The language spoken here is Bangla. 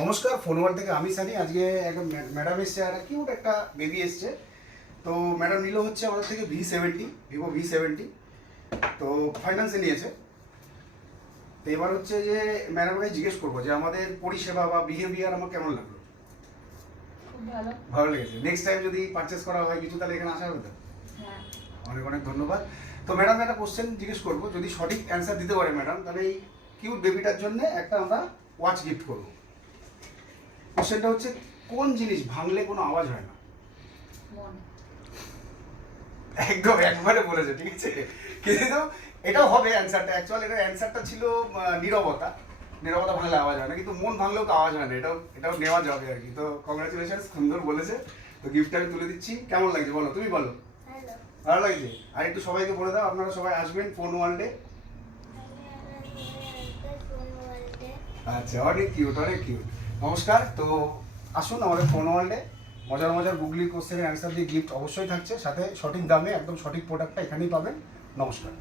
নমস্কার, ফোনওয়াল থেকে আমি সানি। আজকে একটা ম্যাডাম এসছে, একটা কিউট একটা বেবি এসছে। তো ম্যাডাম নিল হচ্ছে আমাদের থেকে V70, ভিভো V70। তো ফাইন্যান্সে নিয়েছে। তো এবার হচ্ছে যে ম্যাডামকে জিজ্ঞেস করবো যে আমাদের পরিষেবা বা বিহেভিয়ার আমার কেমন লাগলো। খুব ভালো। ভালো লেগেছে। নেক্সট টাইম যদি পারচেস করা হয় কিছু, তাহলে এখানে আসা হবে তো? হ্যাঁ। অনেক অনেক ধন্যবাদ। তো ম্যাডাম একটা কোশ্চেন জিজ্ঞেস করবো, যদি সঠিক অ্যান্সার দিতে পারে ম্যাডাম, তাহলে এই কিউট বেবিটার জন্য একটা আমরা ওয়াচ গিফট করবো। কোশ্চেনটা হচ্ছে, কোন জিনিস ভাঙলে কোনো আওয়াজ হয় না? মন। একদম একবারে বলেছে, ঠিক আছে। কিন্তু এটাও হবে অ্যান্সারটা। অ্যাকচুয়ালি এটার অ্যান্সারটা ছিল নীরবতা। নীরবতা ভাঙলে আওয়াজ হয় না, কিন্তু মন ভাঙলেও তো আওয়াজ হয় না। এটাও নেওয়া যাবে আর কি। তো কংগ্রাচুলেশন, সুন্দর বলেছে। তো গিফটটা আমি তুলে দিচ্ছি। কেমন লাগছে বলো, তুমি বলো। ভালো লাগছে? আর একটু সবাইকে বলে দাও, আপনারা সবাই আসবেন ফোন ওয়ার্ল্ডে। আচ্ছা, অনেক কিউট, অনেক কিউট। নমস্কার। তো আসুন আমাদের ফোন ওয়ার্ল্ডে। মজার মজার গুগলি কোশ্চেনের অ্যান্সার দিয়ে গিফট অবশ্যই থাকছে, সাথে সঠিক দামে একদম সঠিক প্রোডাক্টটা এখানেই পাবেন। নমস্কার।